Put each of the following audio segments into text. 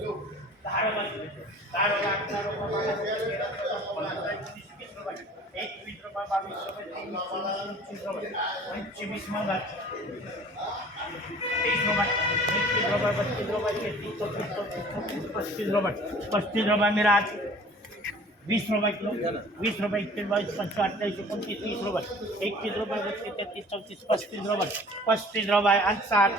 दहा रुपये दहा रुपये अकरा रुपये बारा रुपये तेरा चौदा पंधरा अठरा एकोणीस वीस रुपये एकवीस वीस रुपये किलो वीस रुपये एकतीस बावीस पंचवीस अठ्ठावीस एकोणतीस तीस रुपये. एकतीस रुपये बत्तीस तेहतीस चौतीस पस्तीस रुपये. पस्तीस रुपये आणि साठ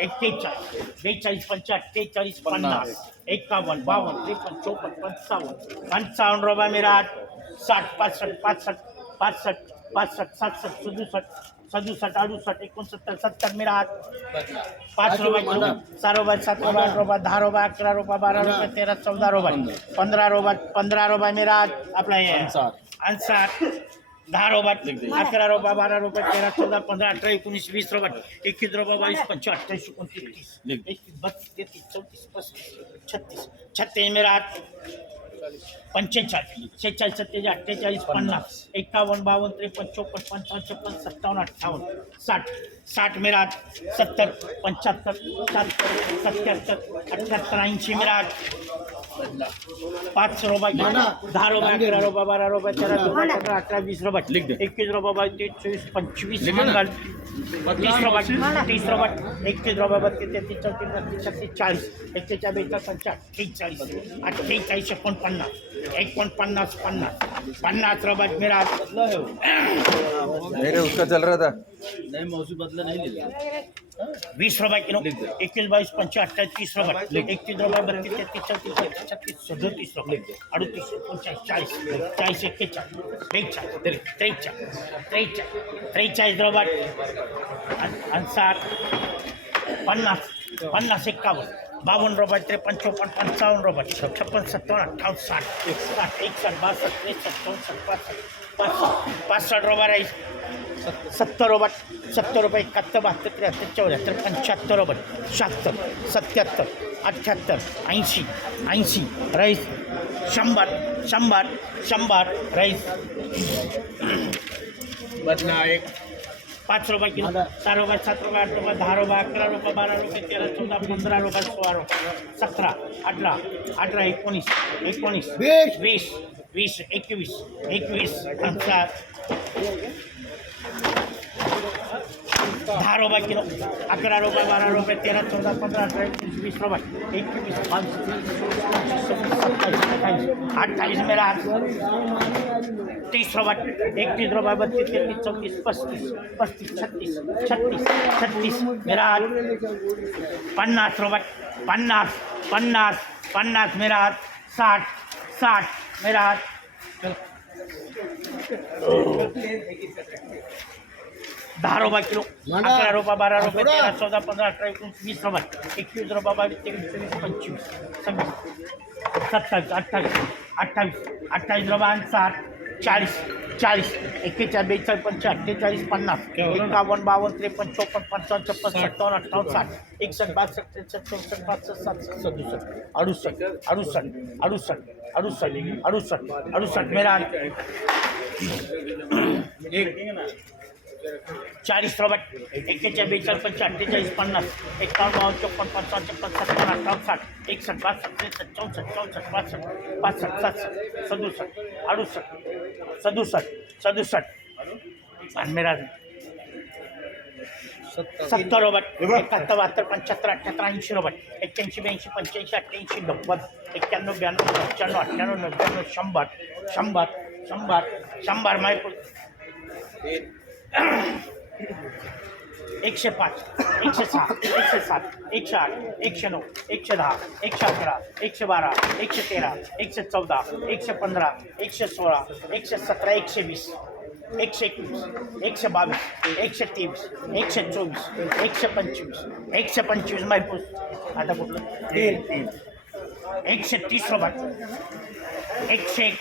एक्केचाळीस बेचाळीस पंचाळीस त्रेचाळीस पन्नास. एकावन्न बावन्न त्रेपन्न चौपन्न पंचावन्न. पंचावन्न रुपये मिराज. साठ पासष्ट पासष्ट पासष्ट पासष्ट सातसष्ट सदुसष्ट सदुसष्ट अडुसष्ट एकोणसत्तर सत्तर मिराज पाच रुपये किलो सहा रुपये सात रुपये आठ रुपये दहा रुपये अकरा रुपये बारा रुपये तेरा चौदा रुपये पंधरा। रुपये पंधरा रुपये मिराज आपला हे। अन्सार दहा रुपये अकरा रुपये बारा रुपये तेरा चौदा पंधरा अठरा एकोणीस वीस रुपये एकवीस रुपये बावीस पंचवीस अठ्ठावीस एकोणतीस तीस एकवीस बत्तीस तेहतीस चौतीस पस्तीस छत्तीस छत्तीस मिराज पंचेचाळीस शेहेचाळीस सत्तेचाळीस अठ्ठेचाळीस पन्नास एकावन्न बावन्न त्रेपन्न चोपन्न पंचावन्न छप्पन्न सत्तावन्न अठ्ठावन्न साठ. साठ मिराट सत्तर पंच्याहत्तर शहात्तर सत्याहत्तर अठ्ठ्याहत्तर ऐंशी मिराट पाच रुपये दस रुपये अकरा रुपये बारह रुपये तेरा चौदा पंद्रह अठारह बीस रुपये एकवीस रुपये तेवीस चोवीस पंचवीस मंगल तीस रुपये तीस रुपये इक्कीस रुपये बत्तीस तैतीस चौतीस बत्तीस छत्तीस चाळीस एक्केचाळीस बेचाळीस पंचाळीस त्रेचाळीस अठ्ठेचाळीस एकोणपन्नास पन्ना पन्नास पन्नास रुपये मिराज नहीं रे उसका चल रहा था। नहीं मौसम बदला नहीं लिया रुपये किलो पंचवीस अठ्ठावीस तीस रुपये। रुपये बत्तीस चौतीस पस्तीस छत्तीस सदोतीस रुपये। अडतीस पन्नास पन्नास एक्कावन्न बावन्न रुपये त्रेपन्न चोपन्न पंचावन्न रुपये छप्पन्न सत्तावन्न अठ्ठावन्न साठ एकसाठ एकसष्ट बासष्ट त्रेसष्ट चौसष्ट पासष्ट पासष्ट पासष्ट रुपये राहील. सत्तर रुपये सत्तर रुपये एकाहत्तर बहात्तर त्र्याहत्तर चौऱ्याहत्तर पंच्याहत्तर रुपये शहात्तर सत्याहत्तर अठ्ठ्याहत्तर ऐंशी ऐंशी रईस शंभर शंभर शंभर रईस बदला एक पाच रुपये किलो सहा रुपये सात रुपये आठ रुपये दहा रुपये अकरा रुपये बारा रुपये तेरा चौदा पंधरा रुपये सोळा रुपये सतरा अठरा अठरा एकोणीस एकोणीस वीस वीस एकवीस एकवीस पंचावन्न दहा रुपये किलो अकरा रुपये बारा रुपये तेरा चौदा पंधरा अठरा एकोणीस वीस रुपये एकवीस सत्तावीस अठ्ठावीस मेरा तीस रुपये एकतीस रुपये बत्तीस तेहतीस चौतीस पस्तीस पस्तीस छत्तीस छत्तीस छत्तीस मेरा पन्नास रुपये पन्नास पन्नास पन्नास मेरा साठ साठ मेरा दहा रुपये किलो अकरा रुपये बारा रुपये तेरा चौदा पंधरा अठरा एकोणीस वीस रुपये एकवीस रुपये बावीस तेवीस चोवीस पंचवीस सव्वीस सत्तावीस अठ्ठावीस अठ्ठावीस अठ्ठावीस रुपये आणि साठ चाळीस चाळीस एक्केचाळीस बेचाळीस पंचाळीस अठ्ठेचाळीस पन्नास एकावन्न बावन्न त्रेपन्न चोपन्न पंचावन्न छप्पन्न सत्तावन्न अठ्ठावन्न साठ एकसष्ट बासष्ट त्रेसष्ट चौसष्ट पासष्ट सातसष्ट सदुसष्ट अडुसष्ट अडुसष्ट अडुसष्ट अडुसष्ट अडुसष्ट अडुसष्ट मेरा चाळीस रुपये एक्केचाळीस पंचाळीस अठ्ठेचाळीस पन्नास एकावन्न बावन्न, चोपन्न, पंचावन्न छप्पन्न सत्तावन्न, अठ्ठावन्न, साठ, एकसष्ट, बासष्ट, त्रेसष्ट, चौसष्ट चौसष्ट पासष्ट पासष्ट सातसष्ट सदुसष्ट, अडुसष्ट, सदुसष्ट सदुसष्ट. आणि मेरा सत्तर रुपये एकाहत्तर, बहात्तर, पंच्याहत्तर अठ्ठ्याहत्तर ऐंशी रुपये एक्क्याऐंशी, ब्याऐंशी, पंच्याऐंशी, अठ्ठ्याऐंशी, नव्वद, एक्क्याण्णव, ब्याण्णव पंच्याण्णव अठ्ठ्याण्णव, नव्याण्णव, शंभर शंभर शंभर शंभर मायपूर एकशे पाच एकशे सहा एकशे सात एकशे आठ एकशे नऊ एकशे दहा एकशे अकरा एकशे बारा एकशे तेरा एकशे चौदा एकशे पंधरा एकशे सोळा एकशे सतरा एकशे वीस एकशे एकवीस एकशे बावीस एकशे तेवीस एकशे चोवीस एकशे पंचवीस एकशे पंचवीस मायपूस आता कुठलं? तीन एकशे तीस रुपये एकशे एक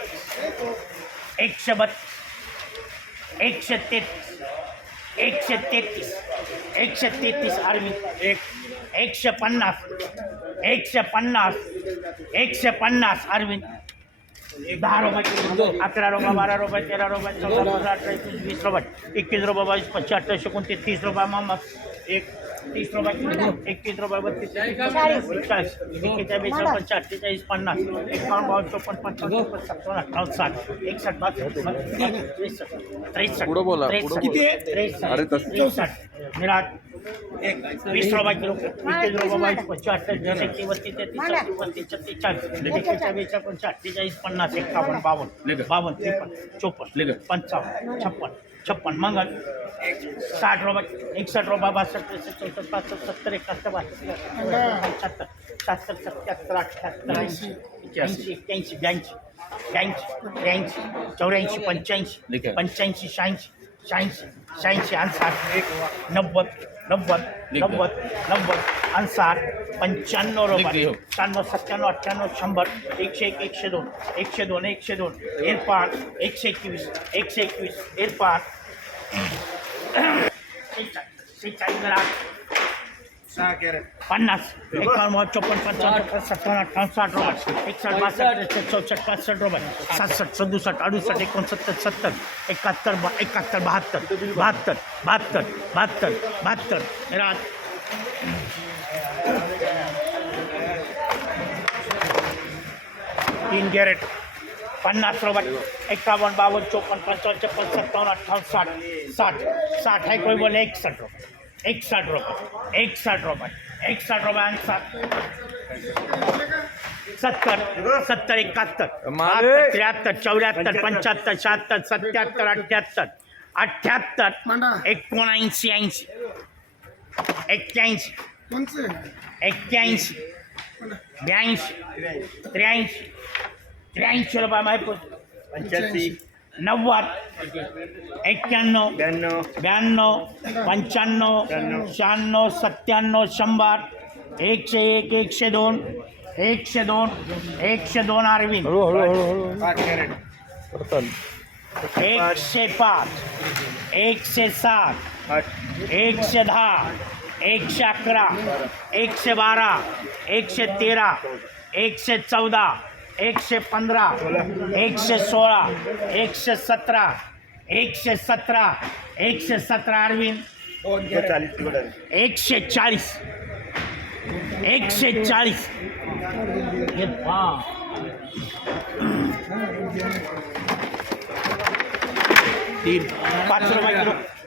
एकशे बत्तीस एकशे तेहतीस एकशे तेहतीस एकशे तेहतीस आर्मी एक एकशे पन्नास एकशे पन्नास एकशे पन्नास आर्मी दहा रुपये अकरा रुपये बारा रुपये तेरा रुपये चौदा पंधरा अठरा एकवीस वीस रुपये एकवीस रुपये बावीस पंचवीस अठ्ठावीस एकोणतीस, तीस रुपये मग एक तीस रुपये किलो एकतीस रुपये बत्तीस चाळीस. एक्केचाळीस अठ्ठेचाळीस पन्नास. एकावन्न बावन्न चोपन्न पंचावन्न सत्तावन्न अठ्ठावन्न साठ बासष्ट त्रेसष्ट बोला, त्रेसष्ट अरे तसं- त्रेसष्ट. मिळाल. वीस रुपये किलो एकतीस रुपये बावीस पंचवीस अठ्ठावीस एकतीस बत्तीस तेहतीस चौतीस पस्तीस छत्तीस चाळीस. एक्केचाळीस बेचाळीस पंचाळीस अठ्ठेचाळीस पन्नास एकावन्न बावन्न बावन्न त्रेपन्न चोपन्न छप्पन्न मंगल. साठ रुपये एकसष्ट रुपये बासष्ट त्रेसष्ट चौसष्ट पासष्ट सत्तर एकाहत्तर बासष्ट पंच्याहत्तर शहात्तर सत्याहत्तर अठ्ठ्याहत्तर ऐंशी ऐंशी एक्क्याऐंशी ब्याऐंशी ब्याऐंशी त्र्याऐंशी चौऱ्याऐंशी पंच्याऐंशी पंच्याऐंशी शहाऐंशी शहाऐंशी शहाऐंशी आणि साठ एक नव्वद नव्वद नव्वद नव्वद. साठ पंच्याण्णव रुपये शहाण्णव सत्त्याण्णव अठ्ठ्याण्णव शंभर एकशे एक एकशे दोन एकशे दोन एकशे दोन एरपाट एकशे एकवीस एकशे एकवीस एरपाट सेहेचाळीस ग्राम पन्नास एकावन्न चोपन्न पंचावन्न सत्तावन्न अठ्ठावन्न साठ रुपये एकसष्ट बासष्ट चौसष्ट पासष्ट सातसष्ट सदुसष्ट अडुसष्ट एकोणसत्तर सत्तर एकाहत्तर बा एकाहत्तर बहात्तर बहात्तर बहात्तर बहात्तर बहात्तर. रात तीन कॅरेट. पन्नास रुपये. एकावन्न बावन्न चोपन्न पंचावन्न छप्पन्न सत्तावन्न अठ्ठावन्न साठ. साठ. साठ है कोई बोले? एकसठ रुपये. एकसठ रुपये. एकसठ रुपये. एकसठ आणि साठ. सत्तर. सत्तर एकाहत्तर. बहात्तर, त्र्याहत्तर चौऱ्याहत्तर पंच्याहत्तर शहात्तर सत्याहत्तर अठ्ठ्याहत्तर अठ्ठ्याहत्तर एकोणऐंशी ऐंशी. एक्क्याऐंशी. एक्क्याऐंशी ब्याऐंशी त्र्याऐंशी त्र्याऐंशी रुपये माहिती पंच्याऐंशी नव्वद। एक्क्याण्णव ब्याण्णव ब्याण्णव पंच्याण्णव शहाण्णव सत्त्याण्णव शंभर एकशे एक एकशे दोन। एकशे दोन। एकशे दोन अरविंद। एकशे पाच एकशे सात। एकशे दहा। एकशे अकरा एकशे बारा एकशे तेरा एकशे चौदा एकशे पंधरा एकशे सोळा एकशे सतरा एकशे सतरा एकशे सतरा अरविंद एकशे चाळीस एकशे चाळीस हे पहा. तीन पाच रुपये किलो सहा रुपये सात रुपये आठ रुपये दहा रुपये अकरा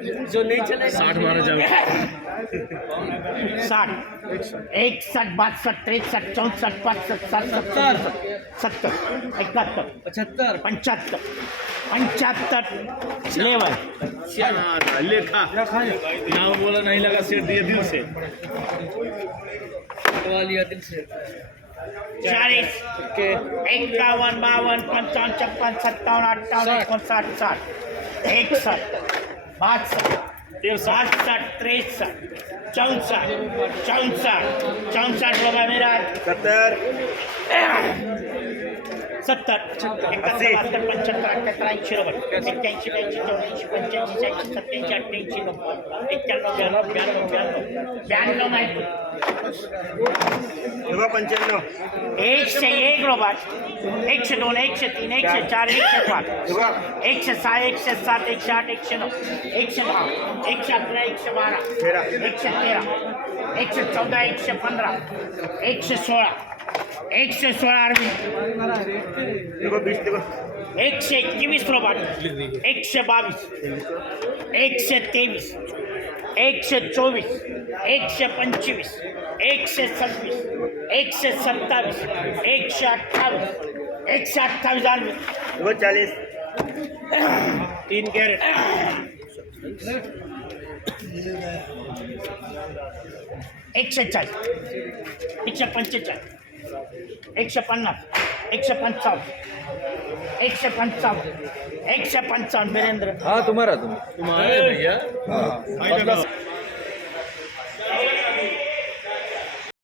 हाँ, साठ मारा जावे साठ। बासष्ट त्रेसष्ट चौसष्ट पासष्ट सातसष्ट सदुसष्ट, सत्तर। एकाहत्तर पचहत्तर। पंच्याहत्तर पंच्याहत्तर लेवल लेखा। नाम बोला नहीं लगा सेठ दिए दिल से। चाळीस एकावन्न बावन्न पंचावन्न छप्पन सत्तावन्न अठ्ठावन्न एकोणसाठ साठ। एकसष्ट बासष्ट बासष्ट तिरसठ चौसठ चौसठ चौसठ बाबा मेरा सत्तर सत्तर बहत्तर पचहत्तर पंच्याहत्तर अठ्याहत्तर ऐंशी नव्वद एक्क्याऐंशी ब्याऐंशी चौऱ्याऐंशी पंच्याऐंशी शहाऐंशी सत्त्याऐंशी अठ्ठ्याऐंशी नव्वद एक्क्याण्णव ब्याण्णव ब्याण्णव ब्याण्णव ब्याण्णव नाही पंच्याण्णव एकशे एक रुपये एकशे दोन एकशे तीन एकशे चार एकशे पाच तेव्हा एकशे सहा एकशे सात एकशे आठ एकशे नऊ एकशे दहा एकशे अकरा एकशे बारा तेरा. एकशे तेरा एकशे चौदा एकशे पंधरा एकशे सोळा एकशे सोळा अरविंद तेव्हा वीस तेव्हा एकशे एकवीस रुपये एकशे बावीस एकशे तेवीस एकशे चोवीस एकशे पंचवीस एकशे सव्वीस एकशे सत्तावीस एकशे अठ्ठावीस एकशे अठ्ठावीस अरविंद तेव्हा चाळीस तीन कॅरेट एकशे चाळीस एकशे पंचेचाळीस एकशे पन्नास एकशे पंचावन्न एकशे पंचावन्न एकशे पंचावन्न वीरेंद्र हाँ तुम्हारा तुम तुम्हारे भैया हाँ